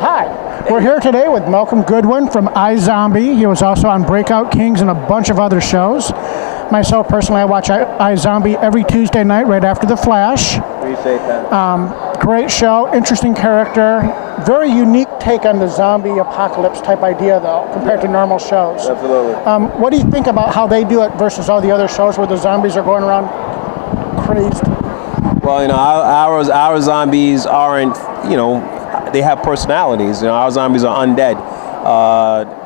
Hi, we're here today with Malcolm Goodwin from iZombie. He was also on Breakout Kings and a bunch of other shows. Myself, personally, I watch iZombie every Tuesday night right after The Flash. Appreciate that. Great show, interesting character, very unique take on the zombie apocalypse type idea, though, compared to normal shows. Absolutely. What do you think about how they do it versus all the other shows where the zombies are going around crazed? Well, our zombies aren't, they have personalities. Our zombies are undead.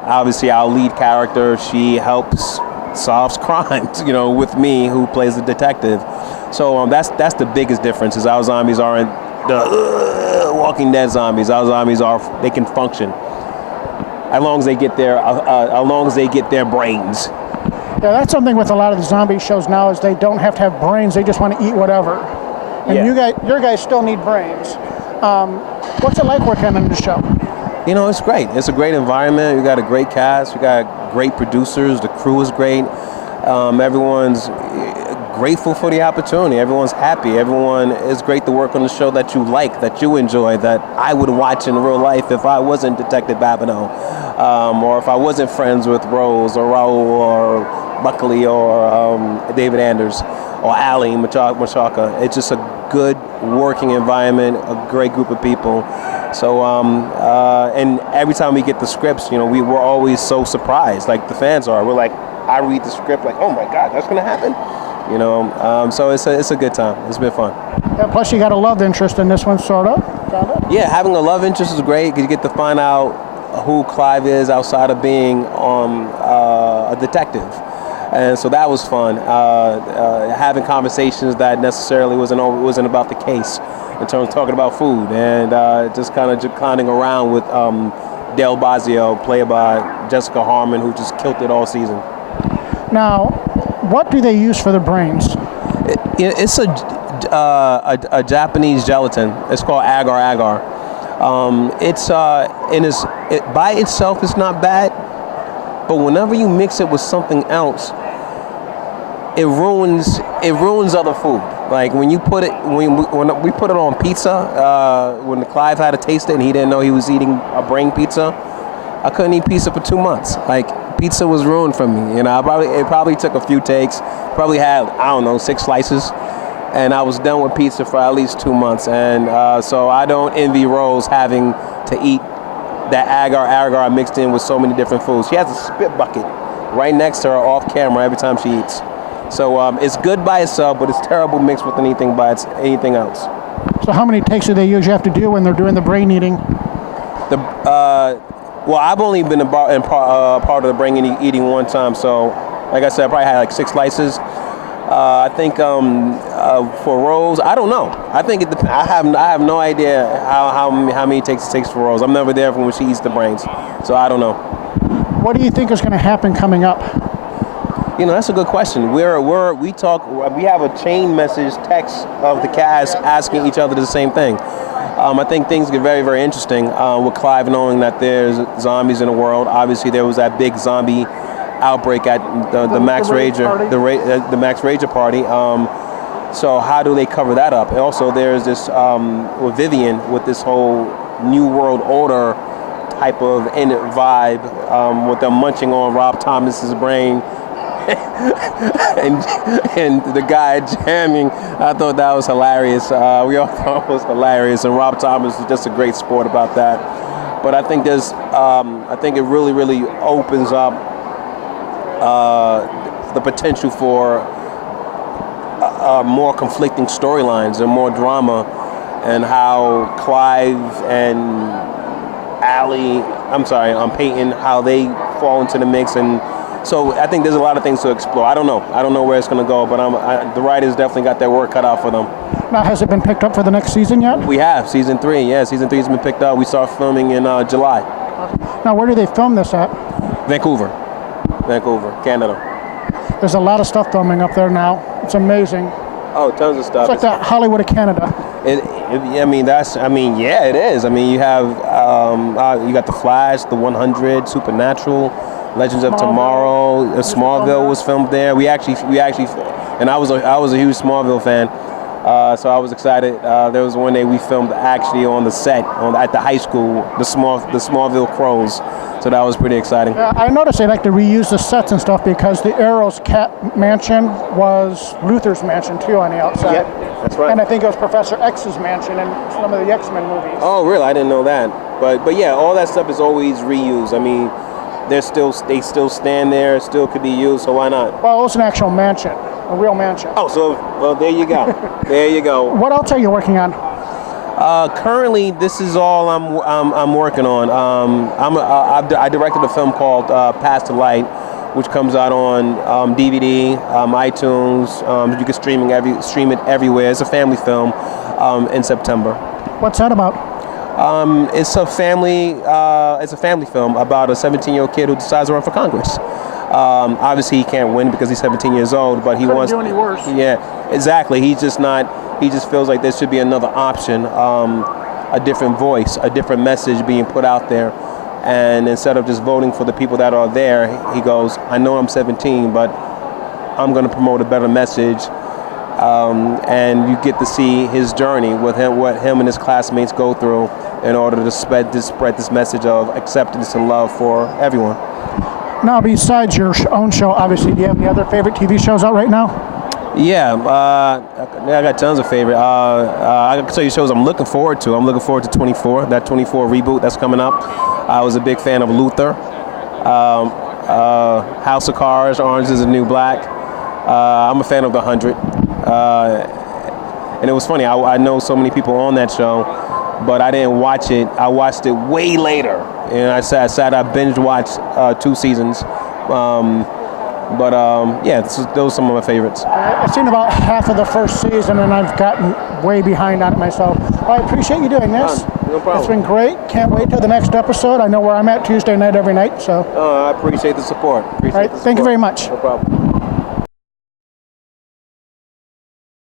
Obviously, our lead character, she helps solves crimes, with me, who plays the detective. So that's the biggest difference. Is our zombies aren't the Walking Dead zombies. Our zombies they can function as long as they get their brains. Yeah, that's something with a lot of the zombie shows now is they don't have to have brains. They just want to eat whatever. And your guys still need brains. What's it like working on the show? It's great. It's a great environment. We got a great cast. We got great producers. The crew is great. Everyone's grateful for the opportunity. Everyone's happy. It's great to work on the show that you like, that you enjoy, that I would watch in real life if I wasn't Detective Babineaux, or if I wasn't friends with Rose or Raul or Buckley or David Anders or Ali Machaka. It's just a good working environment, a great group of people. So, and every time we get the scripts, we're always so surprised, like the fans are. We're like, I read the script like, oh my God, that's gonna happen. So it's a good time. It's been fun. Yeah, plus you got a love interest in this one, sort of. Yeah, having a love interest is great because you get to find out who Clive is outside of being a detective. And so that was fun. Having conversations that necessarily wasn't about the case, in terms of talking about food, and just kind of clowning around with Del Bazio, played by Jessica Harmon, who just killed it all season. Now, what do they use for the brains? It's a Japanese gelatin. It's called agar-agar. By itself, it's not bad, but whenever you mix it with something else, it ruins other food. Like when we put it on pizza, when Clive had to taste it and he didn't know he was eating a brain pizza, I couldn't eat pizza for 2 months. Like pizza was ruined for me. It probably took a few takes. Probably had 6 slices, and I was done with pizza for at least 2 months. And so I don't envy Rose having to eat that agar mixed in with so many different foods. She has a spit bucket right next to her off camera every time she eats. So it's good by itself, but it's terrible mixed with anything else. So how many takes do they usually have to do when they're doing the brain eating? Well, I've only been part of the brain eating one time. So, like I said, I probably had like 6 slices. I think for Rose, I don't know. I think it depends. I have no idea how many takes it takes for Rose. I'm never there when she eats the brains, so I don't know. What do you think is going to happen coming up? That's a good question. We have a chain message text of the cast asking each other the same thing. I think things get very, very interesting with Clive knowing that there's zombies in the world. Obviously, there was that big zombie outbreak at the Max Rager, the Max Rager party. So how do they cover that up? And also, there's this with Vivian with this whole New World Order type of vibe with them munching on Rob Thomas's brain. and the guy jamming, I thought that was hilarious. We all thought it was hilarious, and Rob Thomas was just a great sport about that. But I think I think it really, really opens up the potential for more conflicting storylines and more drama, and how Clive and Peyton, how they fall into the mix. And so I think there's a lot of things to explore. I don't know where it's going to go, but the writers definitely got their work cut out for them. Now, has it been picked up for the next season yet? We have, season 3. Yeah, season 3 has been picked up. We start filming in July. Now, where do they film this at? Vancouver, Canada. There's a lot of stuff filming up there now. It's amazing. Oh, tons of stuff. It's like the Hollywood of Canada. It is. I mean, you have you got The Flash, The 100, Supernatural, Legends of Tomorrow. Smallville was filmed there. We actually, and I was a huge Smallville fan. So I was excited. There was one day we filmed actually on the set at the high school, the Smallville Crows. So that was pretty exciting. I noticed they like to reuse the sets and stuff because the Arrow's cat mansion was Luthor's mansion too on the outside. Yep, that's right. And I think it was Professor X's mansion in some of the X-Men movies. Oh, really? I didn't know that. But yeah, all that stuff is always reused. I mean, they still stand there, still could be used. So why not? Well, it was an actual mansion, a real mansion. Oh, so well, there you go. There you go. What else are you working on? Currently, this is all I'm working on. I directed a film called Past the Light, which comes out on DVD, iTunes. You can stream it everywhere. It's a family film in September. What's that about? It's a family film about a 17-year-old kid who decides to run for Congress. Obviously, he can't win because he's 17 years old, but he wants. Couldn't do any worse. Yeah, exactly. He's just not. He just feels like there should be another option, a different voice, a different message being put out there. And instead of just voting for the people that are there, he goes, I know I'm 17, but I'm going to promote a better message. And you get to see his journey with him, what him and his classmates go through in order to spread this message of acceptance and love for everyone. Now, besides your own show, obviously, do you have any other favorite TV shows out right now? Yeah, I got tons of favorite. I can tell you shows I'm looking forward to. I'm looking forward to 24, that 24 reboot that's coming up. I was a big fan of Luther, House of Cards, Orange is the New Black. I'm a fan of The 100. And it was funny, I know so many people on that show, but I didn't watch it. I watched it way later. And I binge watched 2 seasons. Yeah, those are some of my favorites. I've seen about half of the first season, and I've gotten way behind on it myself. Well, I appreciate you doing this. No problem. It's been great. Can't wait till the next episode. I know where I'm at Tuesday night every night. So. I appreciate the support. All right, thank you very much. No problem.